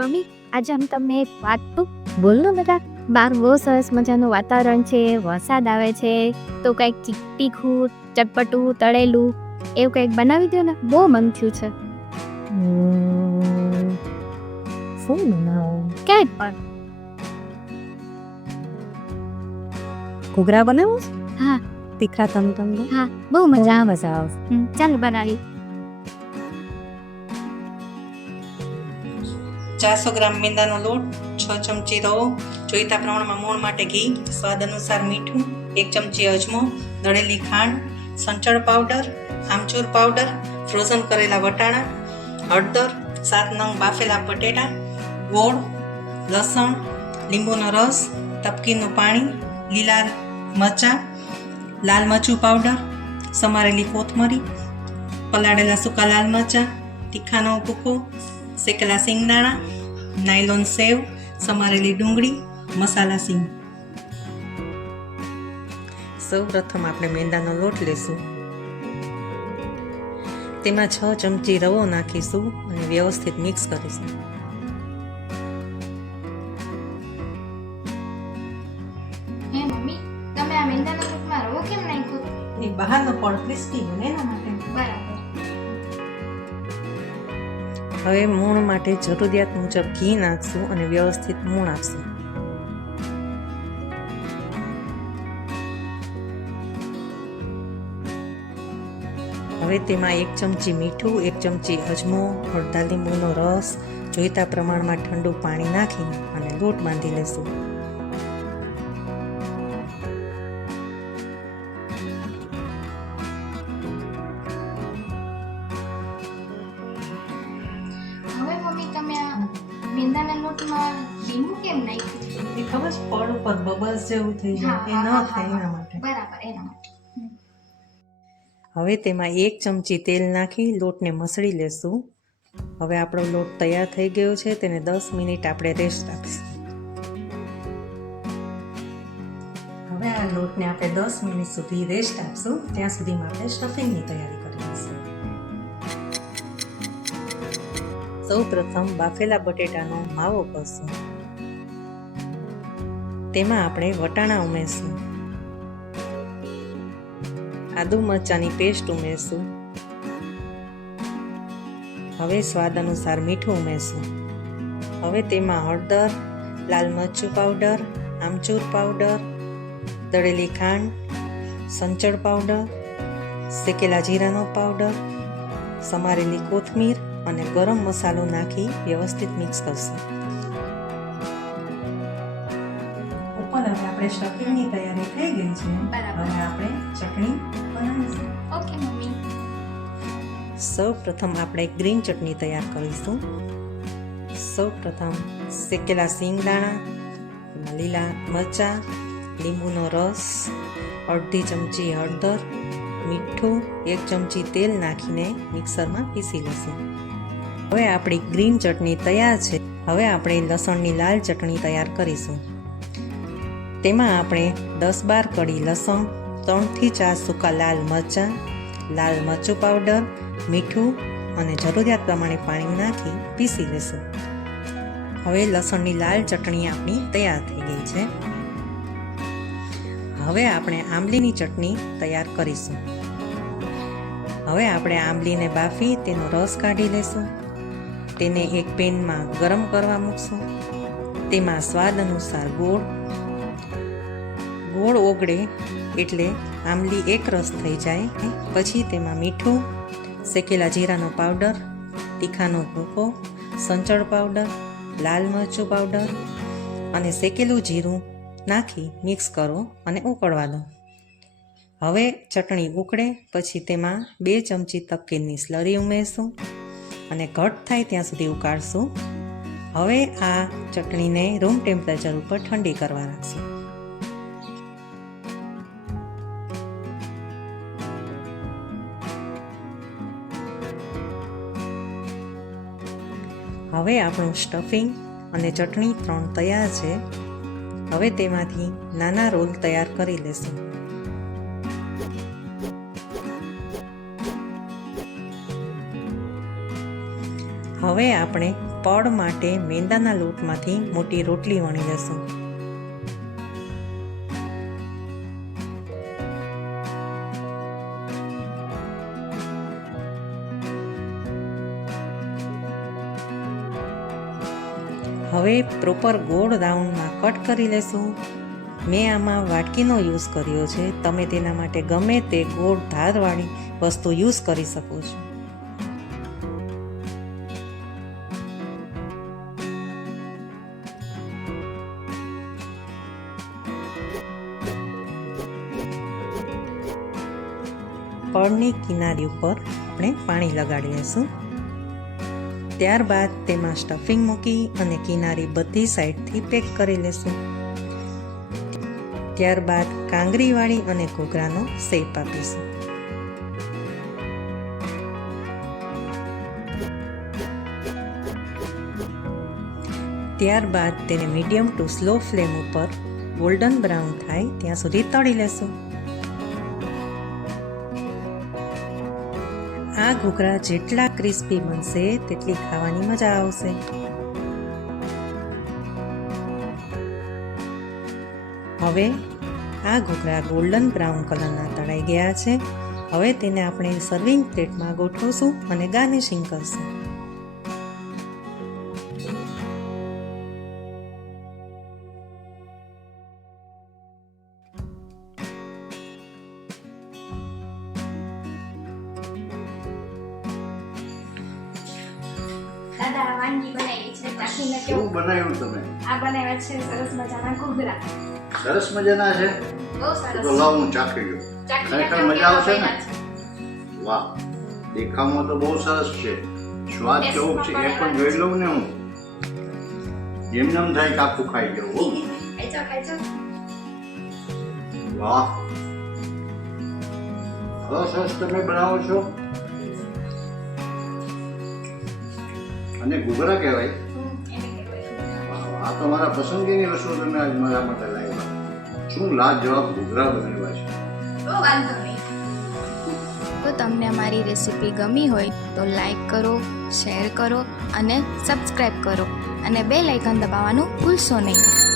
Mummy આજે આમ તમને એક વાત કહું. બોલો બેટા. બહાર બહુ સરસ મજાનું વાતાવરણ છે, વરસાદ આવે છે, તો કંઈક તીખું ચટપટું તળેલું એવું કંઈક બનાવી દો ને, બહુ મન થયું છે. શું બનાવું? ક્યાંય પણ. ઘૂઘરા બનાવું? હા તીખા તમ હા, બહુ મજા મજા આવશે. ચાલો બનાવી. 400 ગ્રામ મેંદાનો લોટ, 6 ચમચી રવો, જોઈતા પ્રમાણમાં મોણ માટે ઘી, સ્વાદ અનુસાર મીઠું, 1 ચમચી અજમો, દળેલી ખાંડ, સંચળ પાવડર, આમચૂર પાવડર, ફ્રોઝન કરેલા વટાણા, હળદર, 7 નંગ બાફેલા બટેટા, ગોળ, લસણ, લીંબુનો રસ, તપકીનું પાણી, લીલા મરચાં, લાલ મરચું પાવડર, સમારેલી કોથમરી, પલાળેલા સૂકા લાલ મરચાં, તીખાનો ભૂકો, શેકેલા સિંગદાણા, નાયલોન સેવ, સમારેલી ડુંગળી, મસાલા સિંગ. સૌ પ્રથમ આપણે મેંદાનો લોટ લેશું. તેમાં 6 ચમચી રવો નાખીશું અને વ્યવસ્થિત મિક્સ કરીશું. હે મમ્મી, તમે આ મેંદાના લોટમાં રવો કેમ નાખ્યો? એ બહારનો પણ ક્રિસ્પી બને એના માટે. બરાબર. હવે મૂણ માટે જરૂરિયાત મુજબ ઘી નાખશું અને વ્યવસ્થિત મૂણ આપશું. હવે તેમાં 1 ચમચી મીઠું, 1 ચમચી અજમો, અડધા લીંબુનો રસ, જોઈતા પ્રમાણમાં ઠંડુ પાણી નાખી અને લોટ બાંધી લેશું. હવે મમ્મી તમે આ મેંદાના લોટમાં લીંબુ કેમ નાખ્યું? એ ખબર છે પડ ઉપર બબલ્સ જેવું થઈ જાય એ ન થાય એના માટે. બરાબર, એના માટે. હવે તેમાં 1 ચમચી તેલ નાખી લોટને મસળી લેશું. હવે આપણો લોટ તૈયાર થઈ ગયો છે, તેને 10 મિનિટ આપણે રેસ્ટ આપીશું. હવે આ લોટને આપણે 10 મિનિટ સુધી રેસ્ટ આપશું. ત્યાં સુધીમાં આપણે સ્ટફિંગની તૈયારી કરી લઈશું. સૌ પ્રથમ બાફેલા બટેટાનો માવો કરશું. તેમાં આપણે વટાણા ઉમેરશું, આદુ મરચાંની પેસ્ટ ઉમેરશું. હવે સ્વાદ અનુસાર મીઠું ઉમેરશું. હવે તેમાં હળદર, લાલ મરચું પાવડર, આમચૂર પાવડર, દળેલી ખાંડ, સંચળ પાવડર, શેકેલા જીરાનો પાવડર, સમારેલી કોથમીર અને ગરમ મસાલો નાખી વ્યવસ્થિત મિક્સ કરશું. ઉપર હવે આપણે સ્ટફિંગની તૈયારી થઈ ગઈ છે. બરાબર. હવે આપણે ચટણી બનાવીશું. Okay mummy. સૌ પ્રથમ આપણે ગ્રીન ચટણી તૈયાર કરીશું. સૌ પ્રથમ શેકેલા સિંગદાણા, લીલા મરચાં, લીંબુનો રસ, અડધી ચમચી હળદર, મીઠું, 1 ચમચી તેલ નાખીને મિક્સરમાં પીસી લઈશું. હવે આપણી ગ્રીન ચટણી તૈયાર છે. હવે આપણે લસણની લાલ ચટણી તૈયાર કરીશું. તેમાં આપણે 10-12 કળી લસણ, 3 થી 4 સૂકા લાલ મરચાં, લાલ મરચું પાવડર, મીઠું અને જરૂરિયાત પ્રમાણે પાણી નાખી પીસી લેશું. હવે લસણની લાલ ચટણી આપણી તૈયાર થઈ ગઈ છે. હવે આપણે આંબલીની ચટણી તૈયાર કરીશું. હવે આપણે આંબલીને બાફી તેનો રસ કાઢી લેશું. તેને એક પેનમાં ગરમ કરવા મૂકશું. તેમાં સ્વાદ અનુસાર ગોળ ઓગળે એટલે આંબલી એક રસ થઈ જાય પછી તેમાં મીઠું, શેકેલા જીરાનો પાવડર, તીખાનો ભૂકો, સંચળ પાવડર, લાલ મરચું પાવડર અને શેકેલું જીરું નાખી મિક્સ કરો અને ઉકળવા દો. હવે ચટણી ઉકળે પછી તેમાં 2 ચમચી તપકીરની સ્લરી ઉમેરશું અને ઘટ થાય ત્યાં સુધી ઉકાળશું. હવે આ ચટણીને રૂમ ટેમ્પરેચર ઉપર ઠંડી કરવા રાખશું. હવે આપણું સ્ટફિંગ અને ચટણી 3 તૈયાર છે. હવે તેમાંથી નાના રોલ તૈયાર કરી લેશું. હવે આપણે પડ માટે મેંદાના લોટમાંથી મોટી રોટલી વણી લેશું. હવે પ્રોપર ગોળ રાઉન્ડમાં કટ કરી લેશું. મેં આમાં વાટકીનો યુઝ કર્યો છે. તમે તેના માટે ગમે તે ગોળ ધારવાળી વસ્તુ યુઝ કરી શકો છો. પડની કિનારી ઉપર આપણે પાણી લગાડી લઈશું. ત્યારબાદ તેમાં સ્ટફિંગ મૂકી અને કિનારી બધી સાઈડથી પેક કરી લેશું. ત્યારબાદ કાંગરીવાળી અને ઘૂઘરાનો શેપ આપીશું. ત્યારબાદ તેને મીડિયમ ટુ સ્લો ફ્લેમ ઉપર ગોલ્ડન બ્રાઉન થાય ત્યાં સુધી તળી લેશું. આ ઘૂઘરા જેટલા ક્રિસ્પી બનશે તેટલી ખાવાની મજા આવશે. હવે આ ઘૂઘરા ગોલ્ડન બ્રાઉન કલરના તળાઈ ગયા છે. હવે તેને આપણે સર્વિંગ પ્લેટમાં ગોઠવશું અને ગાર્નિશિંગ કરશું. દાદા વાનગી બનાવી છે ચાખીને શું કેવું? બનાવ્યું તમે? આ બનાવ્યા છે સરસ મજાના ઘૂઘરા. સરસ મજાના છે. બહુ સરસ. તો લાવ હું ચાખી ગયો. ચાખીને ખરેખર કેવું મજા આવશે ને? બન્યા છે? વાહ, દેખાવમાં તો બહુ સરસ છે. સ્વાદ Taste કેવો છે એ પણ જોઈ લઉં ને હું. એમ નેમ થાય કે આખું ખાઈ જવું. હો. ખાઈ જાઓ. વાહ, સરસ તમે બનાવો છો. અને ઘૂઘરા કહેવાય. વાહ, આ તો મારા પસંદગીની વસ્તુ તમે આજ મારા માટે લાવ્યા. શું લાજવાબ ઘૂઘરા બનાવ્યા છે. બહુ વાંધો નહીં. તો તમને અમારી રેસીપી ગમી હોય તો લાઈક કરો, શેર કરો અને સબસ્ક્રાઈબ કરો અને બેલ આઇકન દબાવવાનું ભૂલશો નહીં.